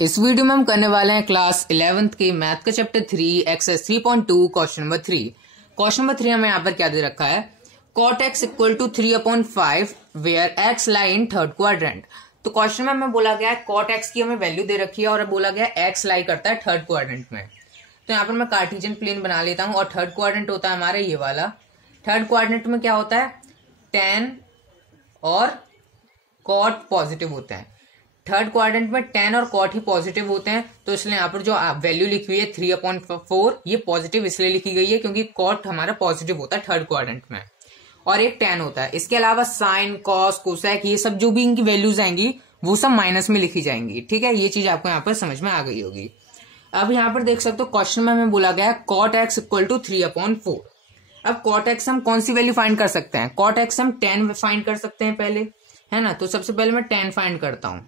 इस वीडियो में हम करने वाले हैं क्लास 11th के मैथ का chapter 3 exercise 3.2 question number 3। Question number 3 हमें यहाँ पर क्या दे रखा है, cot x equal to 3/5 where x lie in third quadrant. तो क्वेश्चन में हमें बोला गया है cot x की हमें वैल्यू दे रखी है और बोला गया है x लाई करता है थर्ड क्वाड्रेंट में। तो यहाँ पर मैं कार्टेशियन प्लेन बना लेता हूँ और थर्ड क्वाड्रेंट होता है हमारा ये वाला। थर्ड क्वाड्रेंट में क्या होता है, tan और cot पॉजिटिव होते हैं। थर्ड क्वाड्रेंट में tan और cot ही पॉजिटिव होते हैं, तो इसलिए यहाँ पर जो वैल्यू लिखी हुई है 3/4 ये पॉजिटिव इसलिए लिखी गई है क्योंकि cot हमारा पॉजिटिव होता है थर्ड क्वाड्रेंट में और एक tan होता है। इसके अलावा साइन, कॉस, कोसेक ये सब जो भी इनकी वैल्यूज आएंगी वो सब माइनस में लिखी जाएंगी। ठीक है, ये चीज आपको यहाँ पर समझ में आ गई होगी। अब यहाँ पर देख सकते हो क्वेश्चन में हमें बोला गया है cot x इक्वल टू 3/4। अब cot x हम कौन सी वैल्यू फाइंड कर सकते हैं, cot x हम tan फाइंड कर सकते हैं पहले, है ना। तो सबसे पहले मैं tan फाइंड करता हूं।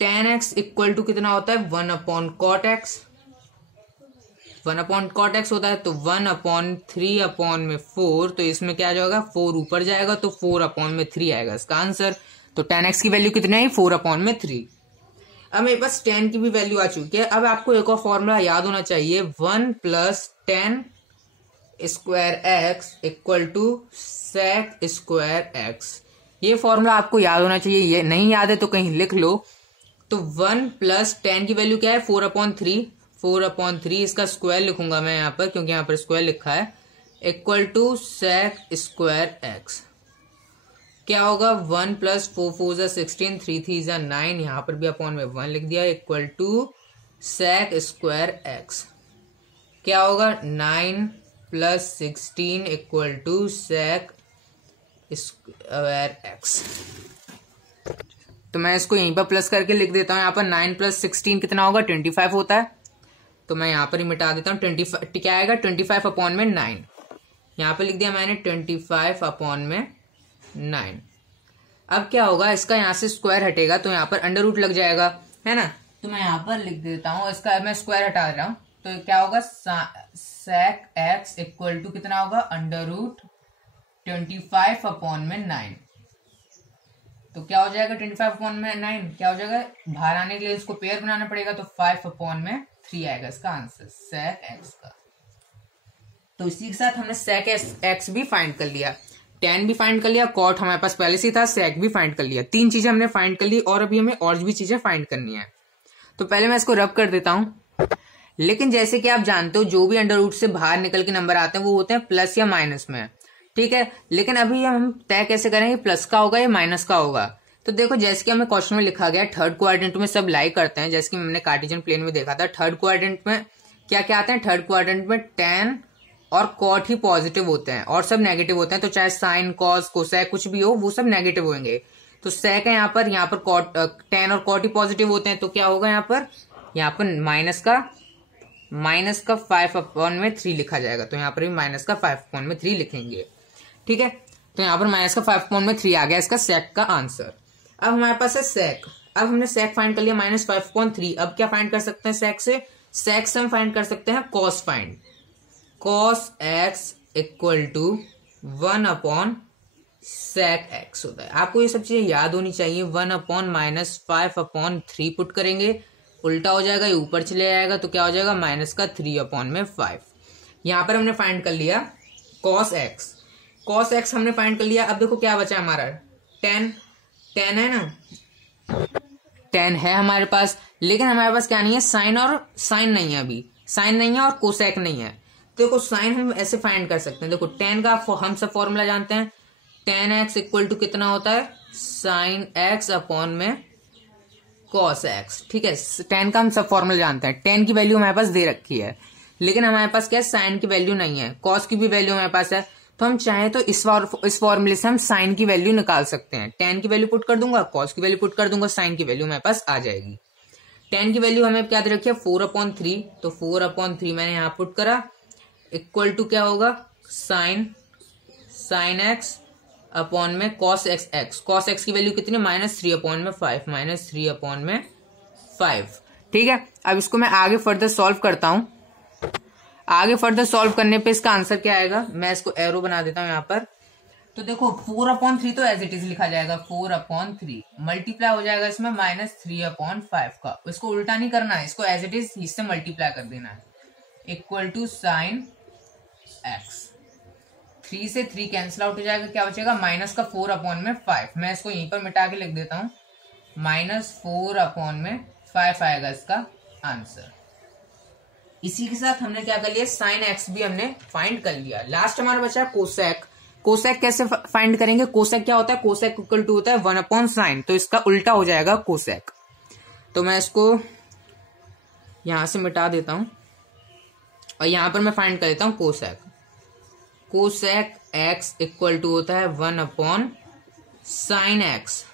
tan x इक्वल टू कितना होता है 1/cot x। 1/cot x होता है तो 1/3/4, तो इसमें क्या जाएगा 4 ऊपर जाएगा तो 4/3 आएगा इसका आंसर। तो tan x की वैल्यू कितनी आई 4/3। अब मेरे पास tan की भी वैल्यू आ चुकी है। अब आपको एक और फॉर्मूला याद होना चाहिए, 1 + tan square x equal to sec square x। ये फॉर्मूला आपको याद होना चाहिए, ये नहीं याद है तो कहीं लिख लो। तो 1 + tan की वैल्यू क्या है 4/3। 4/3 इसका स्क्वायर लिखूंगा मैं यहाँ पर क्योंकि यहाँ पर स्क्वायर लिखा है, equal to sec square x। क्या होगा 1 + 4 × 4 = 16, 3 × 3 = 9, यहाँ पर भी अपॉन में 1 लिख दिया, equal to sec square x। क्या होगा 9 + 16 equal to sec square x। तो मैं इसको यहीं पर प्लस करके लिख देता हूँ। यहाँ पर 9 + 16 कितना होगा 25 होता है, तो मैं यहाँ पर ही मिटा देता हूँ। 25 क्या आएगा 25/9। यहाँ पर लिख दिया मैंने 25/9। अब क्या होगा, इसका यहाँ से स्क्वायर हटेगा तो यहाँ पर अंडर रूट लग जाएगा, है ना। तो मैं यहाँ पर लिख देता हूँ, इसका मैं स्क्वायर हटा रहा हूँ तो क्या होगा sec x इक्वल टू कितना होगा √25/9। तो क्या हो जाएगा 25/9 क्या हो जाएगा, बाहर आने के लिए इसको पेयर बनाना पड़ेगा तो 5/3 आएगा इसका आंसर sec x का। तो इसी के साथ हमने sec x भी फाइंड कर लिया, tan भी फाइंड कर लिया, cot हमारे पास पहले से ही था, sec भी फाइंड कर लिया। 3 चीजें हमने फाइंड कर ली और अभी हमें और भी चीजें फाइंड करनी है। तो पहले मैं इसको रब कर देता हूं। लेकिन जैसे कि आप जानते हो जो भी अंडर रूट से बाहर निकल के नंबर आते हैं वो होते हैं प्लस या माइनस में, ठीक है। लेकिन अभी हम तय कैसे करेंगे प्लस का होगा या माइनस का होगा। तो देखो जैसे कि हमें क्वेश्चन में लिखा गया थर्ड क्वाड्रेंट में सब लाई करते हैं, जैसे कि हमने कार्टेशियन प्लेन में देखा था। थर्ड क्वाड्रेंट में क्या क्या आते हैं, थर्ड क्वाड्रेंट में tan और cot ही पॉजिटिव होते हैं और सब नेगेटिव होते हैं। तो चाहे साइन, कॉस, कोसेक कुछ भी हो वो सब नेगेटिव होंगे। तो sec है यहाँ पर cot, tan और cot ही पॉजिटिव होते हैं, तो क्या होगा यहाँ पर माइनस का 5/3 लिखा जाएगा। तो यहाँ पर भी माइनस का 5/3 लिखेंगे, ठीक है। तो यहाँ पर माइनस का 5/3 आ गया इसका sec का आंसर। अब हमारे पास है sec। अब हमने sec फाइंड कर लिया -5/3। अब क्या फाइंड कर सकते हैं sec से, sec से हम फाइंड कर सकते हैं cos find. cos x equal to 1/sec x होता है। आपको ये सब चीजें याद होनी चाहिए। 1/-5/3 पुट करेंगे, उल्टा हो जाएगा, ये ऊपर चले जाएगा तो क्या हो जाएगा -3/5। यहाँ पर हमने फाइंड कर लिया cos x। cos x हमने फाइंड कर लिया। अब देखो क्या बचा हमारा tan है ना, tan है हमारे पास, लेकिन हमारे पास क्या नहीं है साइन नहीं है, अभी साइन नहीं है और कोसेक नहीं है। तो देखो साइन हम ऐसे फाइंड कर सकते हैं। देखो tan का हम सब फॉर्मूला जानते हैं, tan x इक्वल टू कितना होता है sin x अपॉन में cos x, ठीक है। tan का हम सब फॉर्मूला जानते हैं। tan की वैल्यू हमारे पास दे रखी है, लेकिन हमारे पास क्या है साइन की वैल्यू नहीं है, cos की भी वैल्यू हमारे पास है। तो हम चाहे तो इस फॉर्मूले से हम साइन की वैल्यू निकाल सकते हैं। tan की वैल्यू पुट कर दूंगा, cos की वैल्यू पुट कर दूंगा, साइन की वैल्यू हमारे पास आ जाएगी। tan की वैल्यू हमें क्या दे रखी है 4/3, तो 4/3 मैंने यहाँ पुट करा, इक्वल टू क्या होगा साइन x अपॉन में cos x की वैल्यू कितनी -3/5 ठीक है। अब इसको मैं आगे फर्दर सॉल्व करता हूं। आगे फर्दर सॉल्व करने पे इसका आंसर क्या आएगा, मैं इसको एरो बना देता हूं यहाँ पर। तो देखो 4/3 तो एज इट इज लिखा जाएगा, 4/3 मल्टीप्लाई हो जाएगा इसमें -3/5 का। इसको उल्टा नहीं करना है, इसको एज इट इज इससे मल्टीप्लाई कर देना है, इक्वल टू sin x। 3 से 3 कैंसिल आउट हो जाएगा, क्या बचेगा -4/5। मैं इसको यहीं पर मिटा के लिख देता हूं, -4/5 आएगा इसका आंसर। इसी के साथ हमने क्या कर लिया, sin x भी हमने फाइंड कर लिया। लास्ट हमारा बचा कोसेक। कोसेक कैसे फाइंड करेंगे, कोसेक क्या होता है, कोसेक इक्वल टू होता है 1/sin, तो इसका उल्टा हो जाएगा कोसेक। तो मैं इसको यहां से मिटा देता हूं और यहां पर मैं फाइंड कर देता हूं cosec. Cosec x equal to होता है 1/sin x,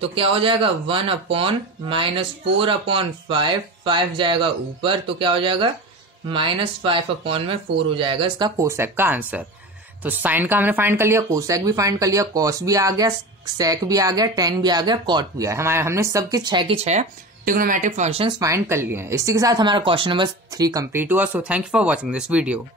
तो क्या हो जाएगा 1/-4/5, 5 जाएगा ऊपर, तो क्या हो जाएगा -5/4 हो जाएगा इसका कोसेक का आंसर। तो साइन का हमने फाइंड कर लिया, कोसेक भी फाइंड कर लिया, कॉस भी आ गया, सेक भी आ गया, टेन भी आ गया, कॉट भी आ गया। हमने सबके 6 की 6 ट्रिग्नोमेट्रिक फंक्शंस फाइंड कर लिए हैं। इसी के साथ हमारा क्वेश्चन नंबर 3 कंप्लीट हुआ। So thank you for watching this video.